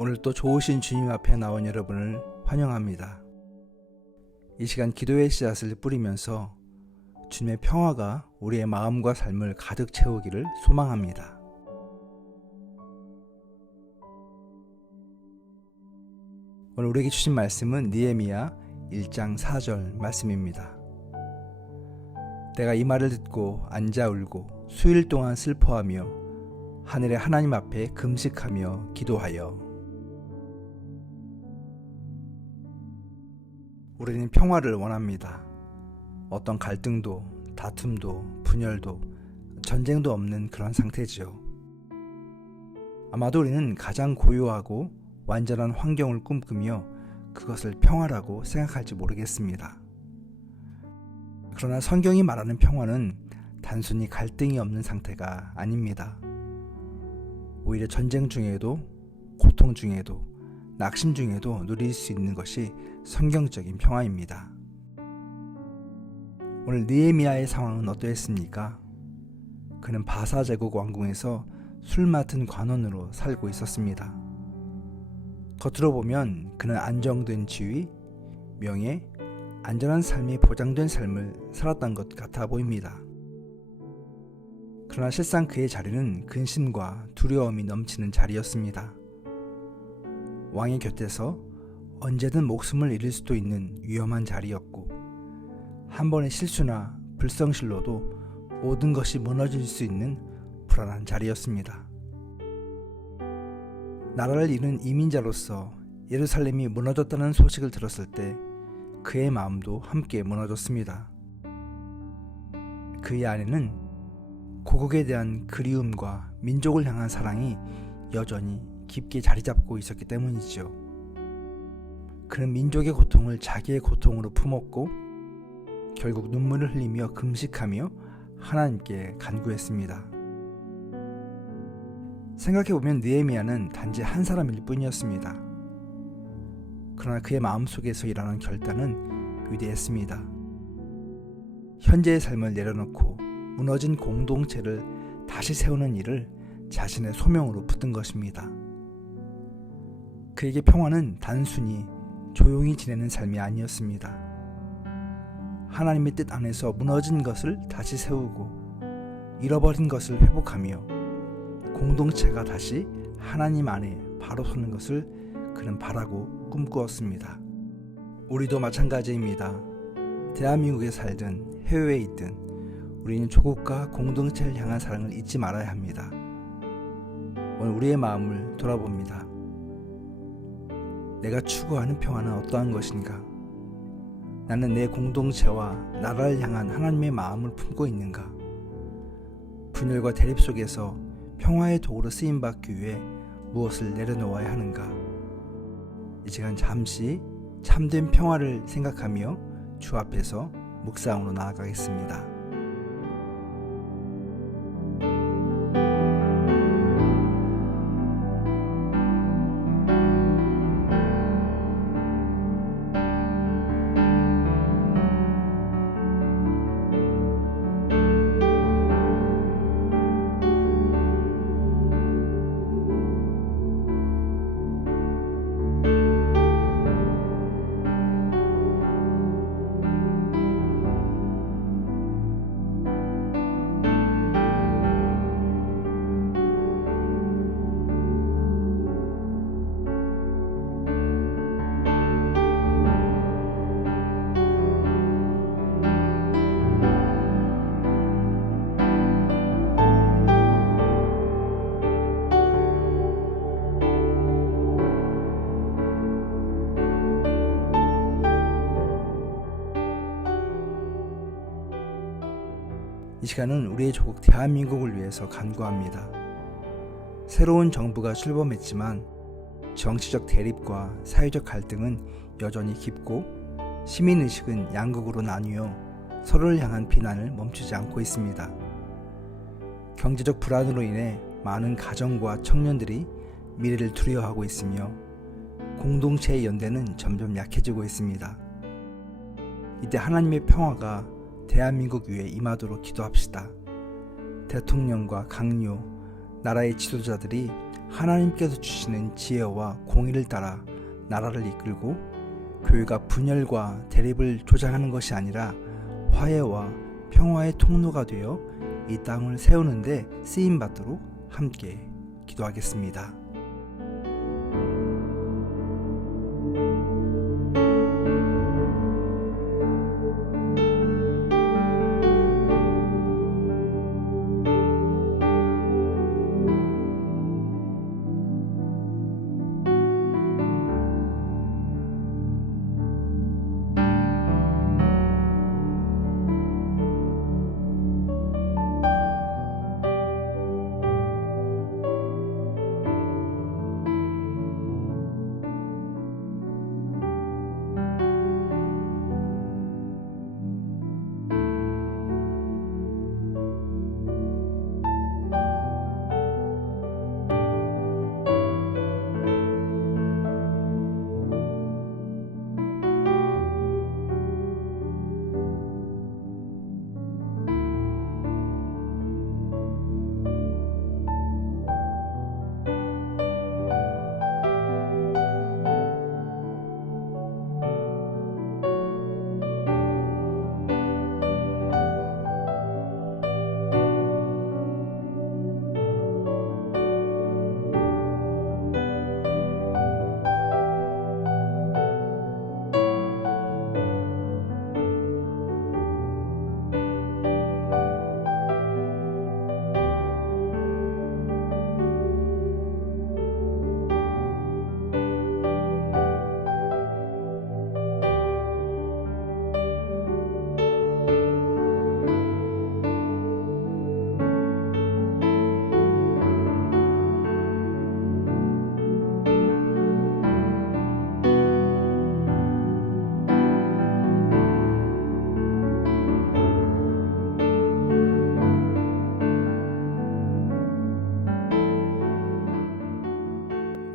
오늘 또 좋으신 주님 앞에 나온 여러분을 환영합니다. 이 시간 기도의 씨앗을 뿌리면서 주님의 평화가 우리의 마음과 삶을 가득 채우기를 소망합니다. 오늘 우리에게 주신 말씀은 느헤미야 1장 4절 말씀입니다. 내가 이 말을 듣고 앉아 울고 수일 동안 슬퍼하며 하늘의 하나님 앞에 금식하며 기도하여. 우리는 평화를 원합니다. 어떤 갈등도, 다툼도, 분열도, 전쟁도 없는 그런 상태지요. 아마도 우리는 가장 고요하고 완전한 환경을 꿈꾸며 그것을 평화라고 생각할지 모르겠습니다. 그러나 성경이 말하는 평화는 단순히 갈등이 없는 상태가 아닙니다. 오히려 전쟁 중에도, 고통 중에도, 낙심 중에도 누릴 수 있는 것이 성경적인 평화입니다. 오늘 느헤미야의 상황은 어떠했습니까? 그는 바사 제국 왕궁에서 술 맡은 관원으로 살고 있었습니다. 겉으로 보면 그는 안정된 지위, 명예, 안전한 삶이 보장된 삶을 살았던 것 같아 보입니다. 그러나 실상 그의 자리는 근심과 두려움이 넘치는 자리였습니다. 왕의 곁에서 언제든 목숨을 잃을 수도 있는 위험한 자리였고, 한 번의 실수나 불성실로도 모든 것이 무너질 수 있는 불안한 자리였습니다. 나라를 잃은 이민자로서 예루살렘이 무너졌다는 소식을 들었을 때 그의 마음도 함께 무너졌습니다. 그의 안에는 고국에 대한 그리움과 민족을 향한 사랑이 여전히 깊게 자리 잡고 있었기 때문이지요. 그는 민족의 고통을 자기의 고통으로 품었고 결국 눈물을 흘리며 금식하며 하나님께 간구했습니다. 생각해보면 느헤미야는 단지 한 사람일 뿐이었습니다. 그러나 그의 마음속에서 일어난 결단은 위대했습니다. 현재의 삶을 내려놓고 무너진 공동체를 다시 세우는 일을 자신의 소명으로 붙든 것입니다. 그에게 평화는 단순히 조용히 지내는 삶이 아니었습니다. 하나님의 뜻 안에서 무너진 것을 다시 세우고 잃어버린 것을 회복하며 공동체가 다시 하나님 안에 바로 서는 것을 그는 바라고 꿈꾸었습니다. 우리도 마찬가지입니다. 대한민국에 살든 해외에 있든 우리는 조국과 공동체를 향한 사랑을 잊지 말아야 합니다. 오늘 우리의 마음을 돌아봅니다. 내가 추구하는 평화는 어떠한 것인가? 나는 내 공동체와 나라를 향한 하나님의 마음을 품고 있는가? 분열과 대립 속에서 평화의 도구로 쓰임받기 위해 무엇을 내려놓아야 하는가? 이 시간 잠시 참된 평화를 생각하며 주 앞에서 묵상으로 나아가겠습니다. 이 시간은 우리의 조국 대한민국을 위해서 간구합니다. 새로운 정부가 출범했지만 정치적 대립과 사회적 갈등은 여전히 깊고 시민의식은 양극으로 나뉘어 서로를 향한 비난을 멈추지 않고 있습니다. 경제적 불안으로 인해 많은 가정과 청년들이 미래를 두려워하고 있으며 공동체의 연대는 점점 약해지고 있습니다. 이때 하나님의 평화가 대한민국 위에 임하도록 기도합시다. 대통령과 강요, 나라의 지도자들이 하나님께서 주시는 지혜와 공의를 따라 나라를 이끌고 교회가 분열과 대립을 조장하는 것이 아니라 화해와 평화의 통로가 되어 이 땅을 세우는 데 쓰임받도록 함께 기도하겠습니다.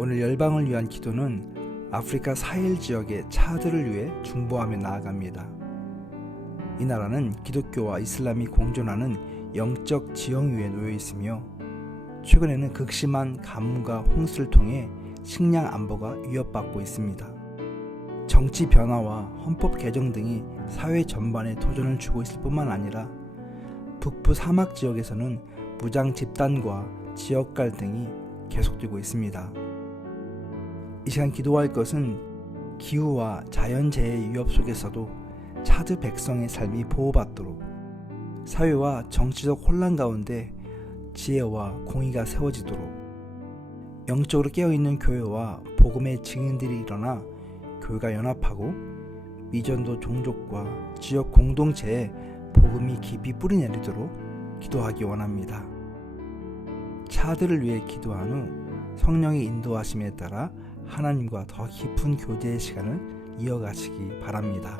오늘 열방을 위한 기도는 아프리카 사헬 지역의 차들을 위해 중보하며 나아갑니다. 이 나라는 기독교와 이슬람이 공존하는 영적 지형 위에 놓여 있으며 최근에는 극심한 가뭄과 홍수를 통해 식량 안보가 위협받고 있습니다. 정치 변화와 헌법 개정 등이 사회 전반에 도전을 주고 있을 뿐만 아니라 북부 사막 지역에서는 무장 집단과 지역 갈등이 계속되고 있습니다. 이 시간 기도할 것은 기후와 자연재해의 위협 속에서도 차드 백성의 삶이 보호받도록 사회와 정치적 혼란 가운데 지혜와 공의가 세워지도록 영적으로 깨어있는 교회와 복음의 증인들이 일어나 교회가 연합하고 미전도 종족과 지역 공동체에 복음이 깊이 뿌리내리도록 기도하기 원합니다. 차들을 위해 기도한 후 성령의 인도하심에 따라 하나님과 더 깊은 교제의 시간을 이어가시기 바랍니다.